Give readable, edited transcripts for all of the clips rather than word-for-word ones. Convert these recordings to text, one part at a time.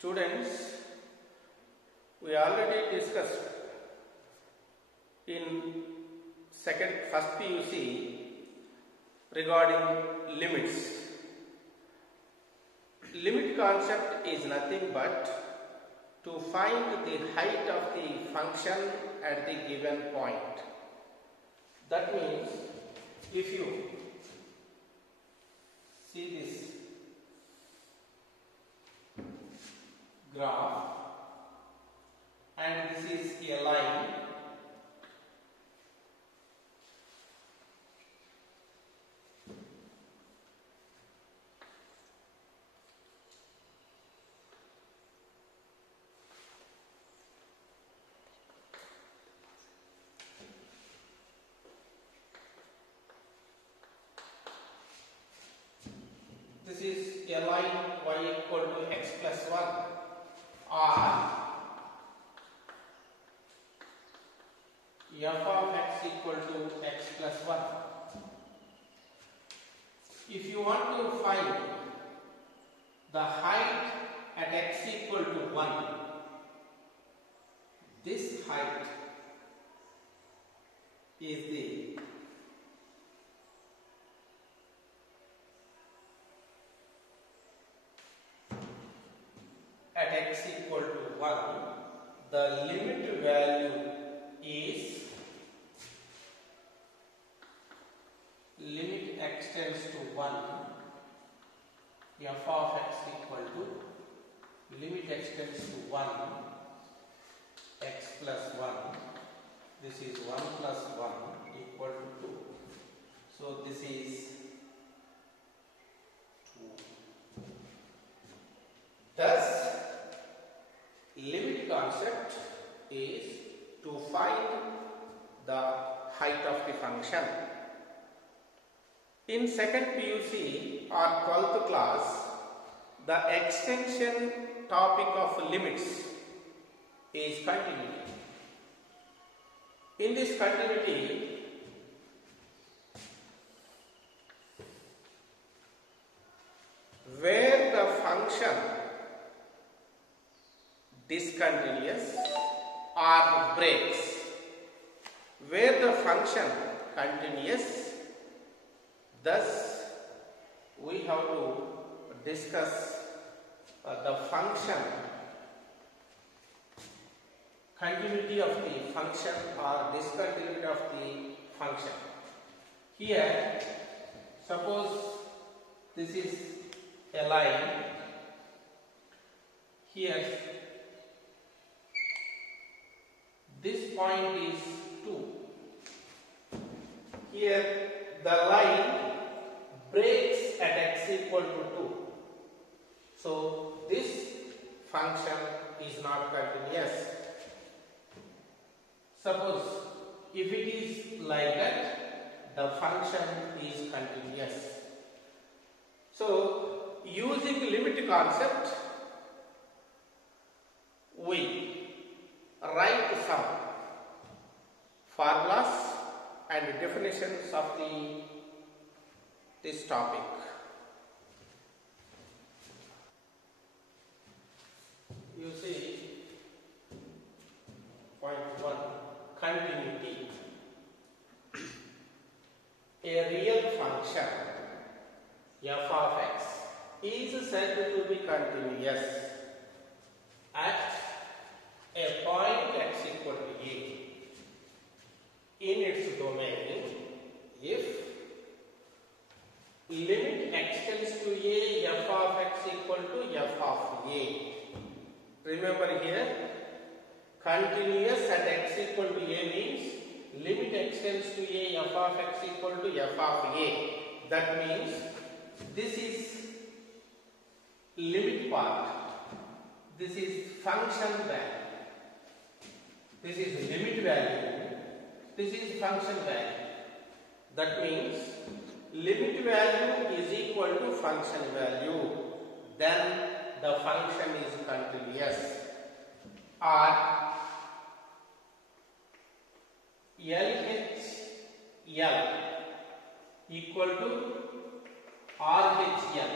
Students, we already discussed in first PUC regarding limits. Limit concept is nothing but to find the height of the function at the given point. That means if you see this graph and this is a line, this is a line y equal to x plus 1 or f of x equal to x plus 1. If you want to find the height at x equal to 1, this height is the at x equal to 1, the limit value is limit x tends to 1, f of x equal to limit x tends to 1, x plus 1, this is 1 plus 1 equal to 2. So this is 2. Thus, limit concept is to find the height of the function. In second PUC or 12th class, the extension topic of limits is continuity. In this continuity, where the function discontinuous or breaks, where the function continuous, thus we have to discuss the function, continuity of the function or discontinuity of the function. Here, suppose this is a line, here this point is 2. Here the line breaks at x equal to 2. So this function is not continuous. Suppose if it is like that, the function is continuous. So using limit concept, we write some formulas and definitions of this topic. You see, point 1, continuity. A real function f of x is said to be continuous at a point x equal to a in its domain if limit x tends to a f of x equal to f of a. Remember here, continuous at x equal to a means limit x tends to a f of x equal to f of a. That means this is limit part, this is function value, this is limit value, this is function value. That means limit value is equal to function value, then the function is continuous. Or LHL equal to RHL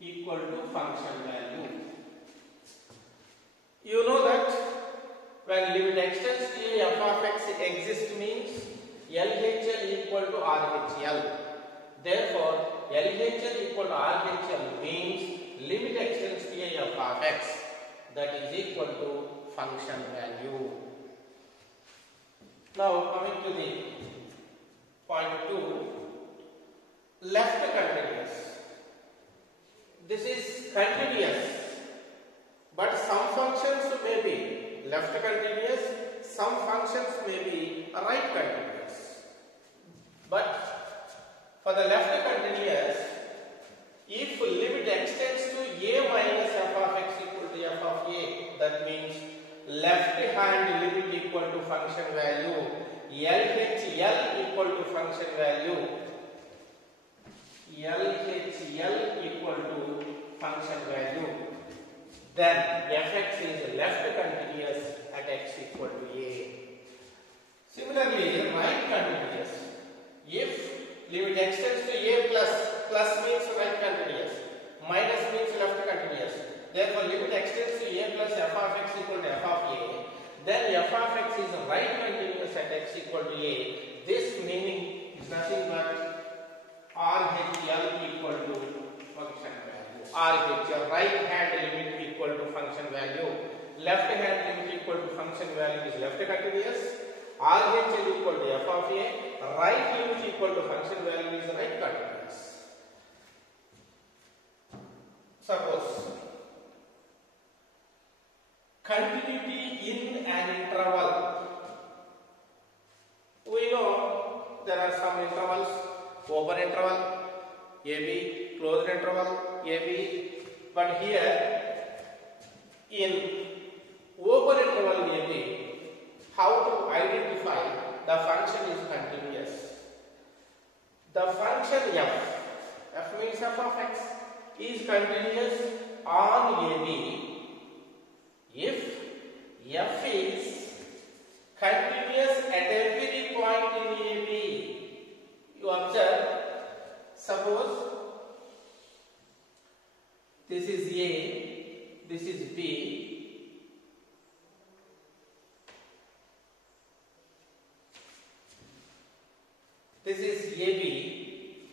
equal to function value. You know that when limit extends to a f of x exists means LHL equal to RHL. Therefore, LHL equal to RHL means limit extends to a f of x, that is equal to function value. Now coming to the point 2, left continuous. This is continuous, but some functions may be left continuous, some functions may be right continuous. But for the left continuous, if limit extends to a minus f of x equal to f of a, that means left hand limit equal to function value, LHL equal to function value, LHL equal to function value, then fx is left continuous at x equal to a. Similarly, right continuous, if limit extends to a plus means right continuous, minus means left continuous, therefore limit extends to a plus f of x equal to f of a, then f of x is right continuous at x equal to a. This meaning is nothing but RHL equal to function value. RHL, right hand limit equal to function value, left hand limit equal to function value is left continuous, RHL equal to f of a, right limit equal to function value is right continuous. Suppose continuity in an interval. We know there are some intervals, open interval AB, closed interval AB, but here in open interval AB, how to identify the function is continuous? The function f means f of x, is continuous on AB if f is continuous at every point in AB. You observe, suppose this is A, this is B, this is AB.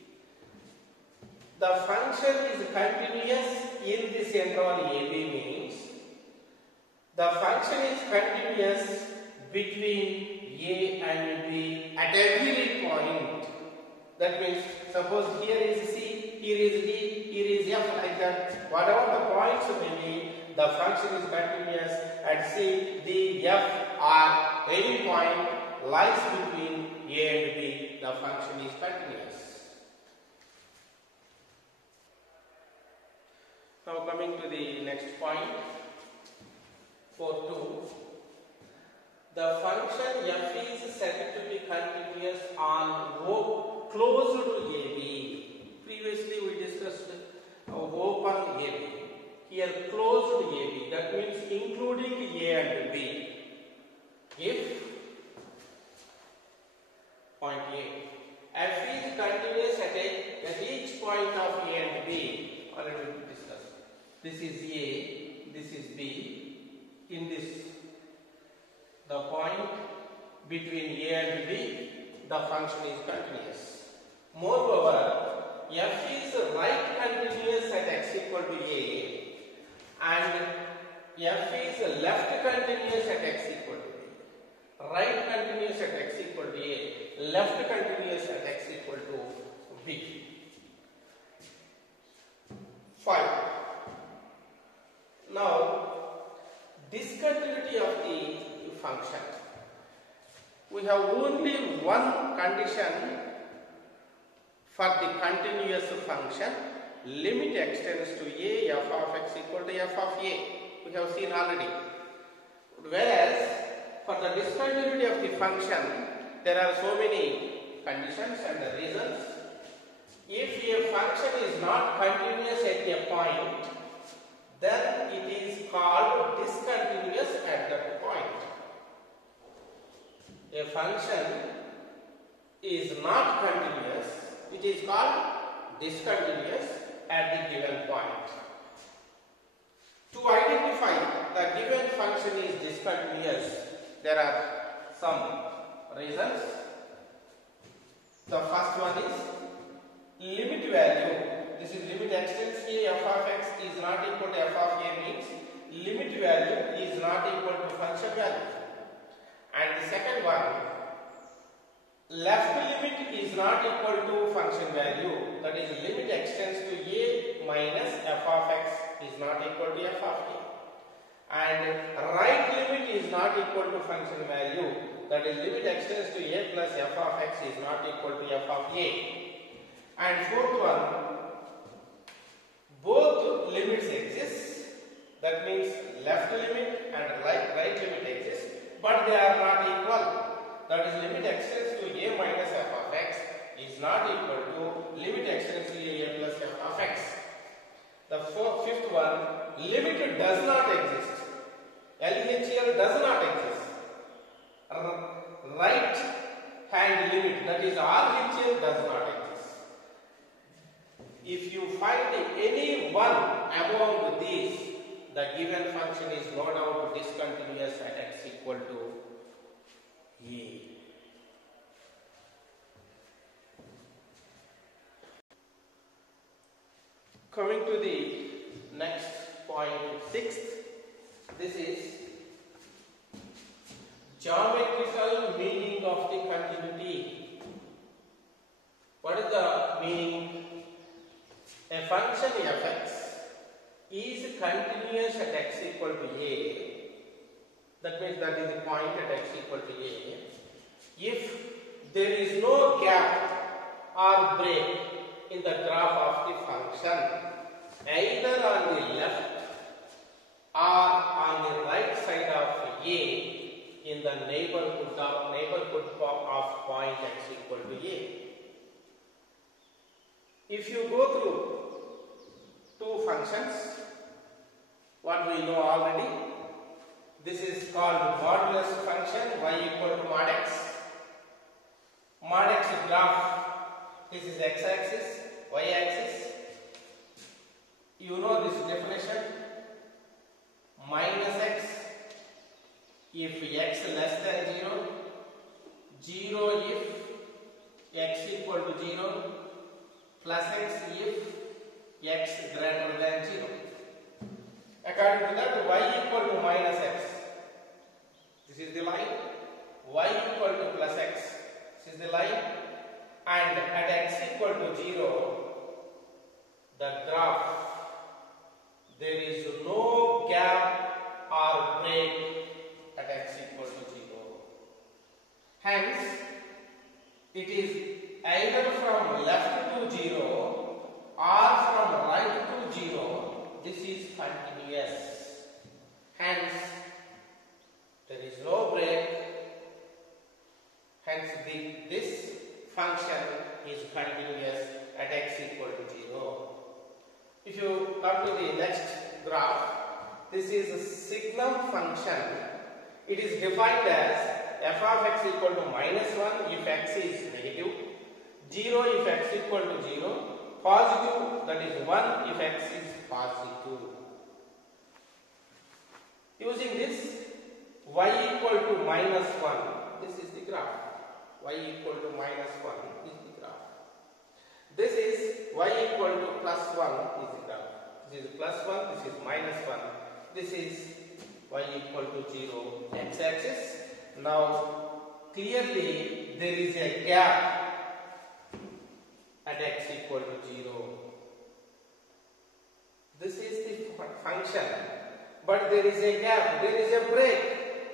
The function is continuous in this interval AB means the function is continuous between A and B at every point. That means suppose here is C, here is D, here is F, like that. Whatever the points may be, the function is continuous at C, D, F or any point lies between A and B. The function is continuous. Now coming to the next point, 4.2. The function f is said to be continuous on close to AB. Previously we discussed open AB. Here close to AB, that means including A and B. If point A, f is continuous at each point of A and B. Already we discussed. This is A, this is B. In this, the point between A and B, the function is continuous. Moreover, f is right continuous at x equal to A and f is left continuous at x equal to A. Right continuous at x equal to A, left continuous at x equal to B. 5. Now, discontinuity of the function. We have only one condition for the continuous function. Limit extends to A, f of x equal to f of A. We have seen already. Whereas for the discontinuity of the function, there are so many conditions and the reasons. If a function is not continuous at a point, then it is called discontinuous at that point. A function is not continuous, it is called discontinuous at the given point. To identify the given function discontinuous, there are some reasons. The first one is limit value. This is limit extends a f of x is not equal to f of a means limit value is not equal to function value. And the second one, left limit is not equal to function value, that is limit extends to a minus f of x is not equal to f of a. And right limit is not equal to function value, that is limit extends to a plus f of x is not equal to f of a. And fourth one, both limits exist, that means left limit and right limit exist, but they are not equal, that is limit extends to a minus f of x is not equal to limit extends to a plus f of x. The fifth one, limit does not exist. LHL does not exist. Right hand limit, that is RHL, does not exist. If you find any one among these, the given function is no doubt discontinuous at x equal to a. Coming to the next point, sixth, this is geometrical meaning of the continuity. What is the meaning? A function fx is continuous at x equal to a. That means that is the point at x equal to a. If there is no gap or break in the graph of the function, either on the left or on the right side of a in the neighborhood of point x equal to a. If you go through two functions, what we know already, this is called modulus function y equal to mod x. Mod x graph, this is x axis, y axis. You know this definition, minus x if x less than 0, 0 if x equal to 0, plus x if x greater than 0. According to that, y equal to minus x, this is the line, y equal to plus x, this is the line, and at x equal to 0, the graph, there is no gap or break at x equal to 0. Hence, it is either from left to 0 or from right to 0, this is continuous. Hence, there is no break. Hence, this function is continuous at x equal to 0. If you come to the next graph, this is a signum function. It is defined as f of x equal to minus 1 if x is negative, 0 if x equal to 0, positive, that is 1 if x is positive. Using this, y equal to minus 1, this is the graph. Y equal to minus 1 is the graph. This is y equal to plus 1 is the graph. This is plus 1, this is minus 1. This is y equal to 0 x axis. Now, clearly there is a gap at x equal to 0. This is the function, but there is a gap, there is a break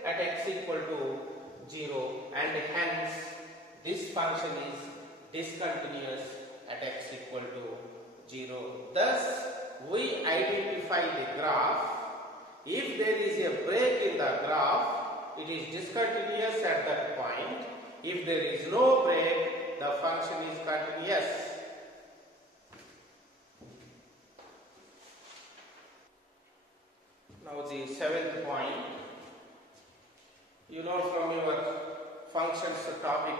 at x equal to 0, and hence this function is discontinuous at x equal to 0. Thus, we identify the graph. If there is a break in the graph, it is discontinuous at that point. If there is no break, the function is continuous. Now the seventh point, you know from your functions topic,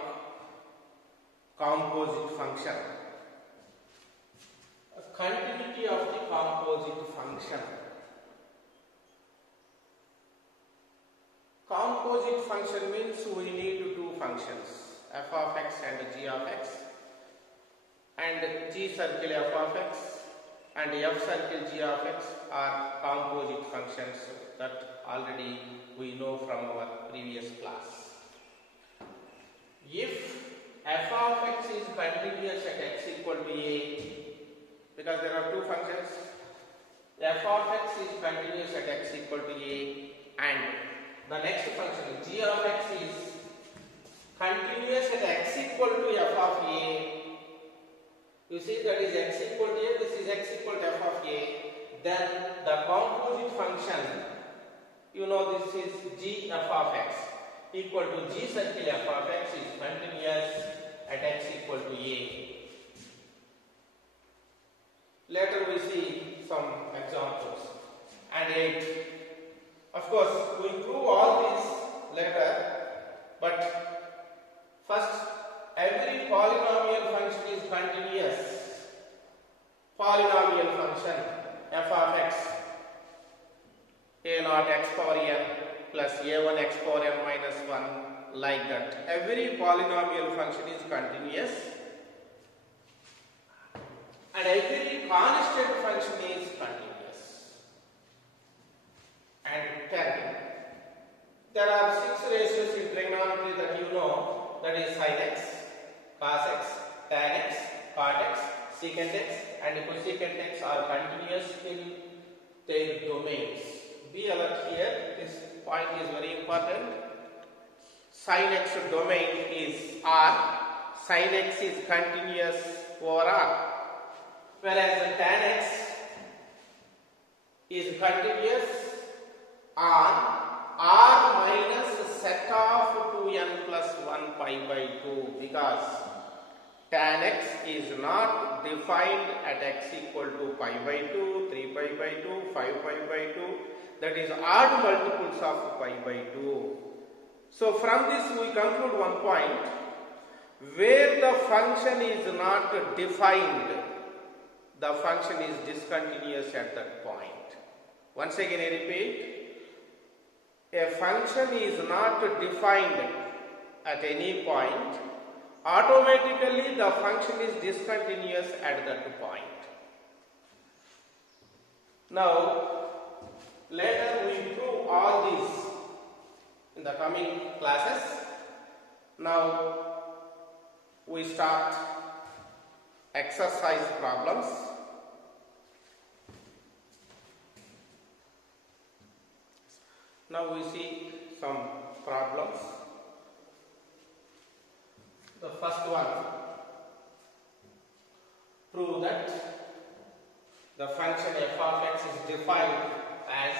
composite function. A continuity of the composite function. composite function means we need two functions, f of x and g of x, and g circle f of x and f circle g of x are composite functions that already we know from our previous class. If f of x is continuous at x equal to a, because there are two functions, f of x is continuous at x equal to a, and the next function g of x is continuous at x equal to f of a. You see, that is x equal to a, this is x equal to f of a. Then the composite function, you know, this is g f of x equal to g circle f of x is continuous at x equal to a. Later we see some examples. And 8. Of course, we will prove all this later, but first, every polynomial function is continuous. Polynomial function f of x, a naught x power n plus a1 x power n minus 1, like that. Every polynomial function is continuous and every constant function is continuous. And 10. There are 6 ratios in trigonometry that you know, that is sin x, cos x, tan x, cot x, secant x and cosecant x are continuous in their domains. Be alert here, this point is very important. Sin x domain is R, sin x is continuous over R, whereas tan x is continuous on R minus set of 2n plus 1 pi by 2, because tan x is not defined at x equal to pi by 2, 3 pi by 2, 5 pi by 2, that is odd multiples of pi by 2. So from this we conclude one point, where the function is not defined, the function is discontinuous at that point. Once again I repeat, a function is not defined at any point, automatically the function is discontinuous at that point. Now, later we prove all these in the coming classes. Now, we start exercise problems. Now we see some problems. The first one, prove that the function f of x is defined as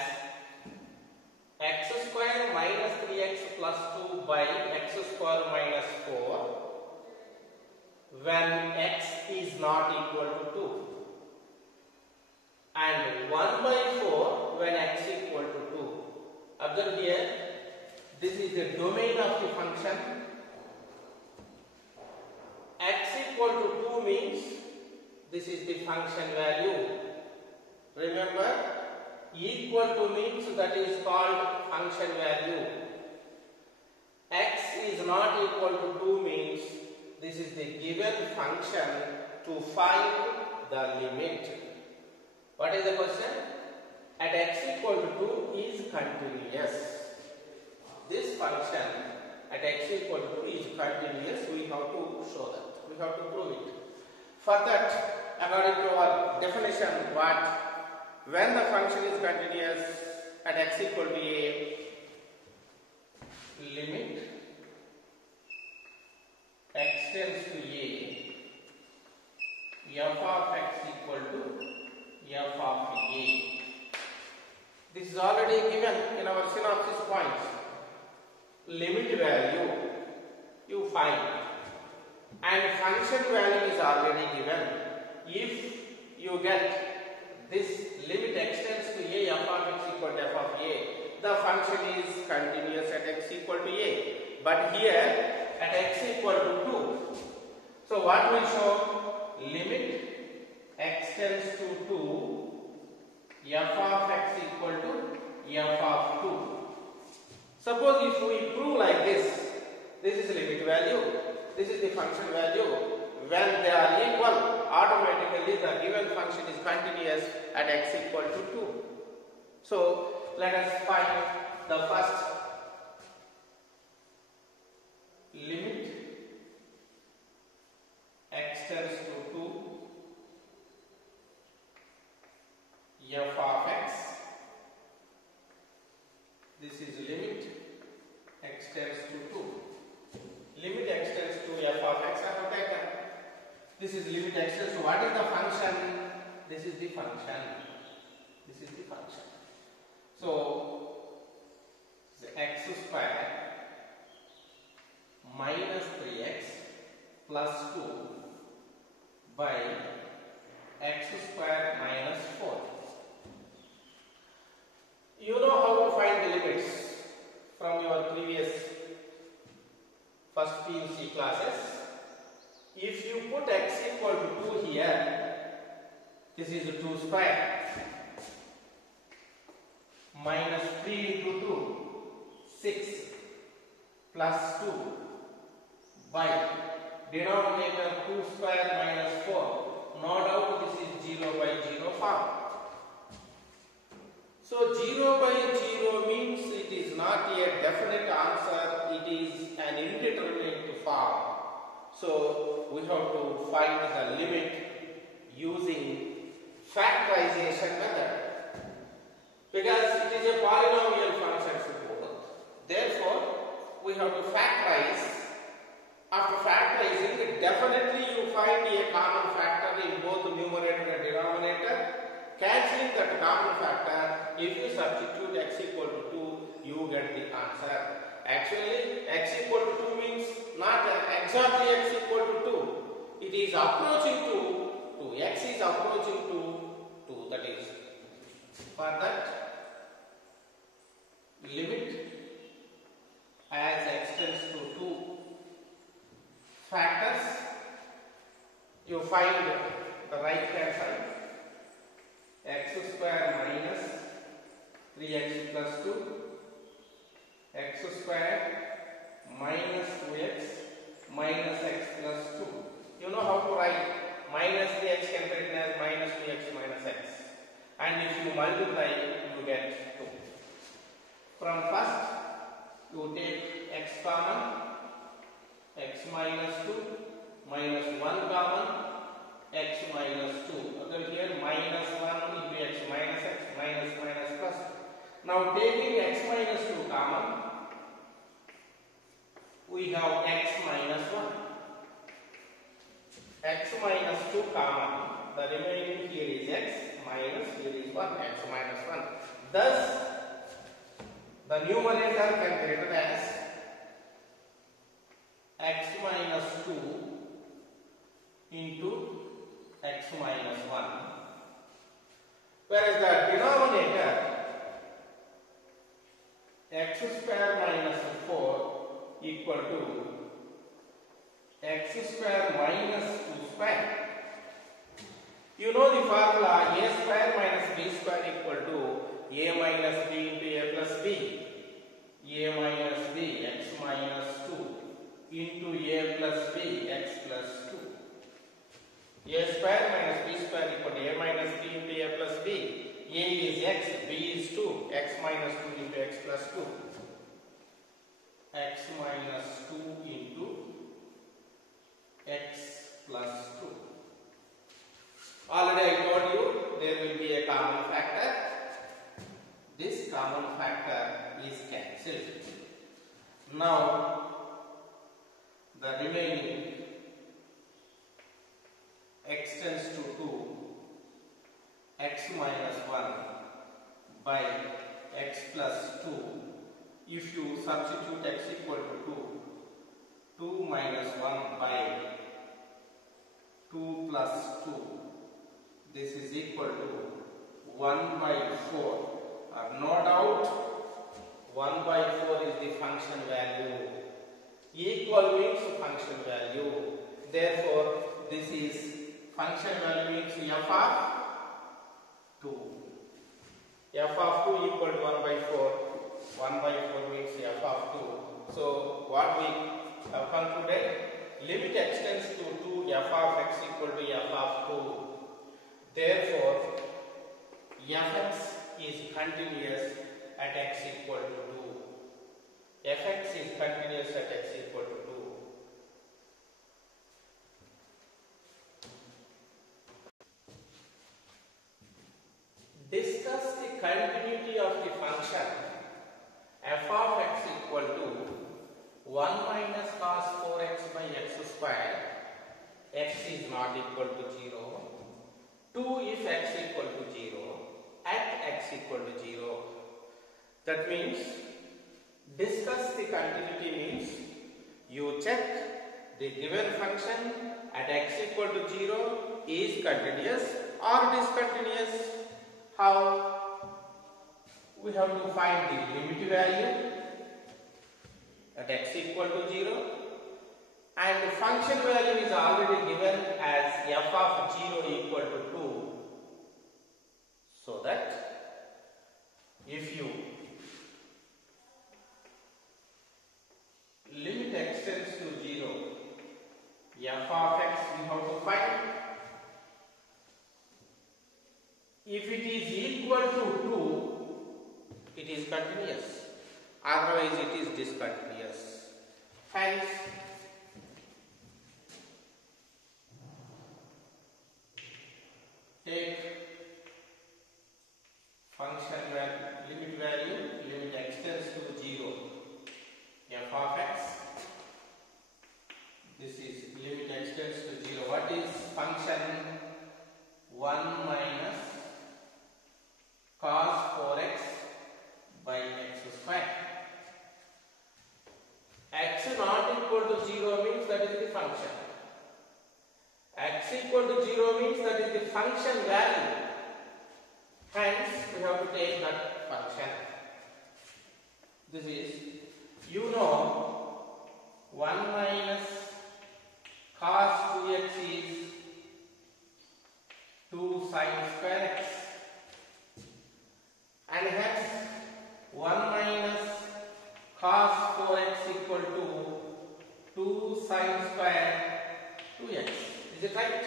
x square minus 3x plus 2 by x square minus 4 when x is not equal to 2, and 1 by 4 when x equal to 2. Observe here, this is the domain of the function. X equal to 2 means this is the function value. Remember, equal to means that is called function value. X is not equal to 2 means this is the given function to find the limit. What is the question? At x equal to 2 is continuous. This function at x equal to 2 is continuous. We have to show that. We have to prove it. For that, according to our definition, when the function is continuous at x equal to a, limit x tends to a, f of x equal to f of a. This is already given in our synopsis points. Limit value you find, and function value is already given. If you get this limit x tends to a, f of x equal to f of a, the function is continuous at x equal to a. But here at x equal to 2, so what will show? Limit x tends to 2, f of x equal to f of 2. Suppose if we prove like this is limit value, this is the function value. When they are equal, automatically the given function is continuous at x equal to 2. So let us find the first limit x tends to 2 f of x. This is limit x tends to 2. Limit x tends to f of x I have taken. This is limit x tends to, what is the function? This is the function. This is the function. So the x square minus 3x plus 2 by x square minus 4. You know how to find the limits from your previous first PUC classes. If you put x equal to 2 here, this is 2 square minus 3 into 2, 6 plus 2 by denominator 2 square minus 4. No doubt this is 0 by 0 form. So 0 by 0 means it is not a definite answer, it is an indeterminate form. So we have to find the limit using factorization method, because it is a polynomial function suppose. Therefore, we have to factorize. After factorizing, definitely you find a common factor in both the numerator and denominator. Cancelling that common factor, if you substitute x equal to 2, you get the answer. Actually, x equal to 2 means not exactly x equal to 2. It is approaching to 2. X is approaching to 2. That is, for that, limit as x tends to 2 factors, you find the right hand side. X square minus 3x plus 2, x square minus 2x minus x plus 2. You know how to write minus 3x can be written as minus 2x minus x. And if you multiply, you get 2. From first, you take x common, x minus 2 minus 1 common, x minus 2. Okay, here minus 1 into x minus plus 2. Now taking x minus 2 common, we have x minus 1. X minus 2 common, the remaining here is x minus, here is 1, x minus 1. Thus, the numerator can be written as x minus 2 into x minus 1, whereas the denominator x square minus 4 equal to x square minus 2 square. You know the formula a square minus b square equal to a minus b into a plus b. A minus b x minus 2 into a plus b x plus 2. A square minus b square equal to a minus b into a plus b. A is x, b is 2, x minus 2 into x plus 2. X minus 2 into x plus 2. Already I told you there will be a common factor. This common factor is cancelled. Now the remaining x tends to 2, x minus 1 by x plus 2. If you substitute x equal to 2, 2 minus 1 by 2 plus 2, this is equal to 1 by 4. No doubt 1 by 4 is the function value. Equal means function value. Therefore, this is function value means f of 2. F of 2 equal to 1 by 4. 1 by 4 means f f of 2. So what we have concluded, limit extends to 2 f of x equal to f of 2. Therefore, fx is continuous at x equal to 2. fx is continuous at x equal to 2. Discuss the continuity of the function f of x equal to 1 minus cos 4x by x square, x is not equal to 0, 2 if x equal to 0, at x equal to 0. That means, discuss the continuity means, you check the given function at x equal to 0 is continuous or discontinuous. How? We have to find the limit value at x equal to 0, and the function value is already given as f of 0 equal to 2. So that if you limit extends to 0, f of x we have to find. If it is equal to 2, it is continuous, otherwise it is discontinuous. Hence, take function limit value, limit extends to 0, f of x. This is limit extends to 0. What is function? 1 minus cos 4x by x square. X not equal to 0 means that is the function. X equal to 0 means that is the function value. Hence, we have to take that function. This is, you know, 1 minus cos 2x is 2 sin square x. And hence 1 minus cos 4x equal to 2 sin square 2x. Is it right?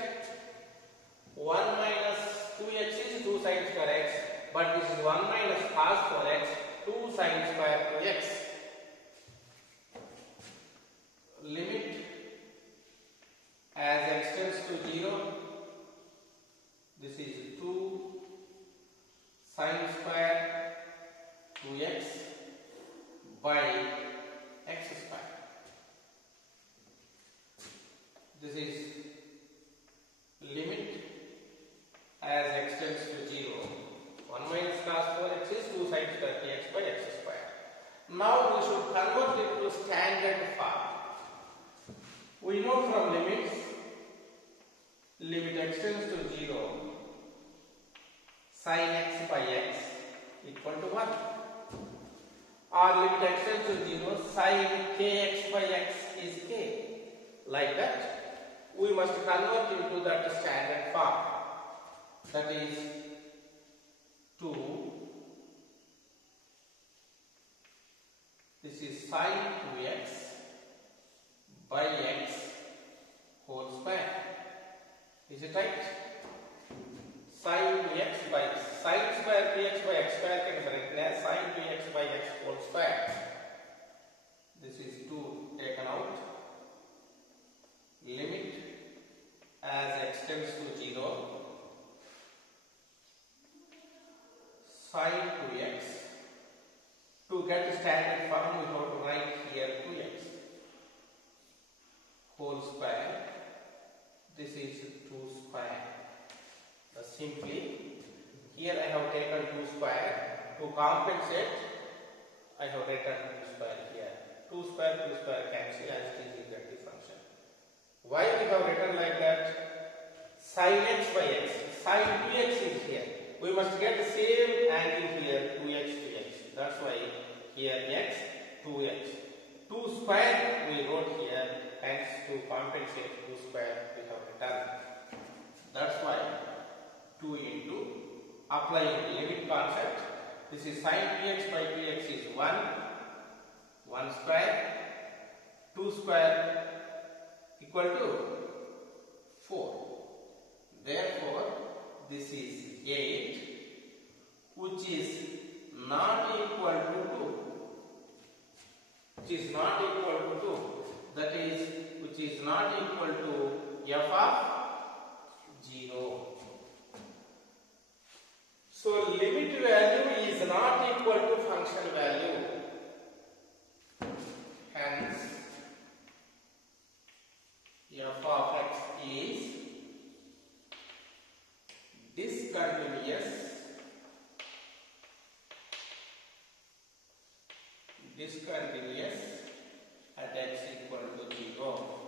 1 minus 2x is 2 sin square x, but this is 1 minus cos 4x, 2 sin square 2x. Limit as x tends to 0, this is 2 sin square 2x by x square. This is limit as x tends to 0. 1 minus cos 4x is 2 sin square dx by x square. Now we should convert it to standard form. We know from limits, limit x tends to 0, sin x by x equal to 1. Or limit x tends to 0, sin kx by x is k. Like that, we must convert into that standard form. That is 2. This is sin 2x by x whole square. Is it right? Sin 2x by sin square 3x by x square can be written as sin 2x by x whole square. This is 2 taken out. Limit as x tends to 0, sin 2x. To get the standard form, we have to write here 2x whole square. This is 2 square. Simply, here I have taken 2 square. To compensate, I have written 2 square here. 2 square cancel, as it is you get the function. Why we have written like that? Sin x by x. Sin 2x is here. We must get the same angle here, 2x to x. That's why here x, 2x. 2 square we wrote here, hence to compensate 2 square we have written. That's why 2 into applying the limit concept. This is sin 2x by 2x is 1. 1 square, 2 square equal to 4. Therefore, this is 8, which is not equal to 2. Which is not equal to 2. That is, which is not equal to f of 0. So, limit value is not equal to function value. Hence, f of x is discontinuous at x equal to 0.